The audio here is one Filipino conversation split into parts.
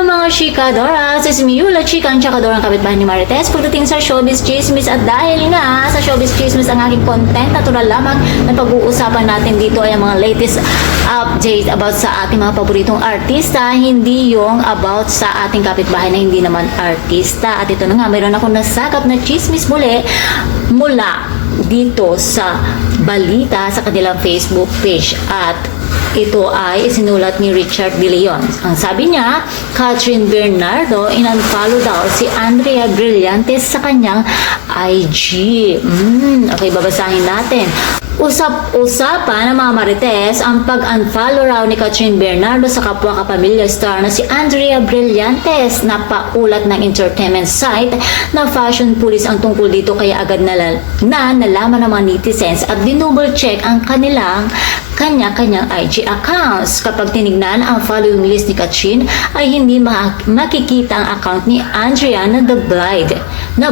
Hello mga chikadoras! It's me, Yula Chika, ang chikadorang kapitbahay ni Marites. Pagdating sa showbiz chismis, at dahil nga sa showbiz chismis ang aking content, natural lamang na pag-uusapan natin dito ay ang mga latest updates about sa ating mga paboritong artista, hindi yung about sa ating kapitbahay na hindi naman artista. At ito na nga, mayroon akong nasagap na chismis mula dito sa balita sa kanilang Facebook page, at ito ay isinulat ni Richard De Leon. Ang sabi niya, Catherine Bernardo in-unfollow daw si Andrea Brillantes sa kanyang IG. Okay, babasahin natin. Usap-usapan ng mga Marites ang pag-unfollow raw ni Catherine Bernardo sa kapwa kapamilya star na si Andrea Brillantes. Napaulat ng entertainment site na Fashion Police ang tungkol dito, kaya agad na nalaman ng mga netizens at dinouble check ang kanya-kanyang IG accounts. Kapag tinignan ang following list ni Catherine ay hindi makikita ang account ni Andrea na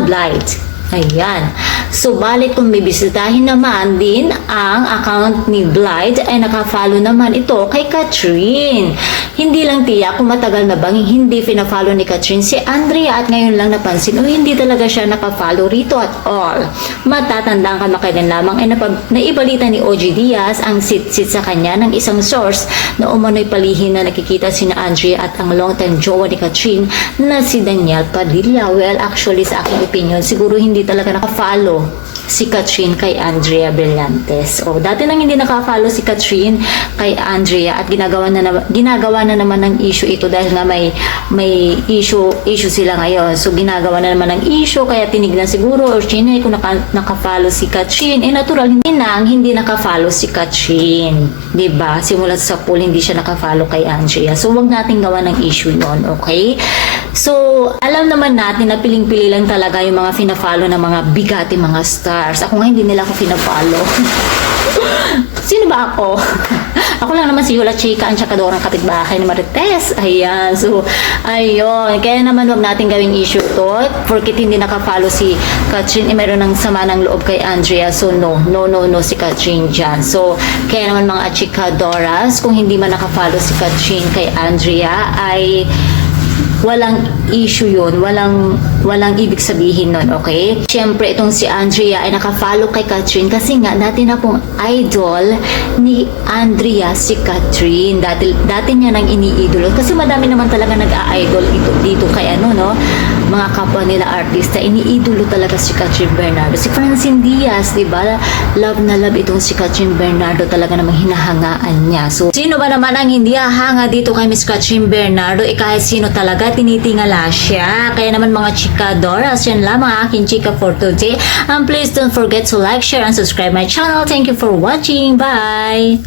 Blight. Ayan. Subalit kung bibisitahin naman din ang account ni Blight ay nakafollow naman ito kay Catherine. Hindi lang tiyak kung matagal na bang hindi pinafollow ni Catherine si Andrea at ngayon lang napansin o hindi talaga siya nakafollow rito at all. Matatandaan kamakailan lamang ay naibalita ni OG Diaz ang sit-sit sa kanya ng isang source na umano'y palihim na nakikita sina Andrea at ang long-time jowa ni Catherine na si Daniel Padilla. Well, actually sa aking opinion, siguro hindi talaga nakafollow si Catherine kay Andrea Brillantes. O dati nang hindi nakafollow si Catherine kay Andrea at ginagawa na naman ng issue ito dahil nga may issue sila ngayon. So ginagawa na naman ng issue, kaya tinignan siguro or chinay kung nakafollow si Catherine. Natural hindi nakafollow si Catherine. 'Di ba? Simulat sa pool hindi siya nakafollow kay Andrea. So wag nating gawa ng issue 'yon, okay? So alam naman natin na piling-pili lang talaga yung mga fina-follow ng mga bigati mga stars. Ako nga hindi nila ako fina-follow. Sino ba ako? Ako lang naman si Yula Chika, ang chikadorang kapitbahay ni Marites. Ayan. So, ayun. Kaya naman wag natin gawing issue to. Porkit hindi nakafollow si Catherine, mayroon ng sama ng loob kay Andrea. So, no si Catherine dyan. So, kaya naman mga chikadoras, kung hindi man nakafollow si Catherine kay Andrea, ay walang issue yun, walang ibig sabihin nun, okay? Siyempre, itong si Andrea ay nakafollow kay Catherine kasi nga, dati na pong idol ni Andrea si Catherine. Dati niya nang iniidolo. Kasi madami naman talaga nag-a-idol dito kay mga kapwa nila artista. Iniidolo talaga si Catherine Bernardo. Si Francine Diaz, di ba? Love na love itong si Catherine Bernardo, talaga namang hinahangaan niya. So, sino ba naman ang hindi hahanga dito kay Miss Catherine Bernardo? Kahit sino talaga, tinitingala siya. Kaya naman mga chikadoras, yan lamang aking chika for today. And please don't forget to like, share, and subscribe my channel. Thank you for watching. Bye!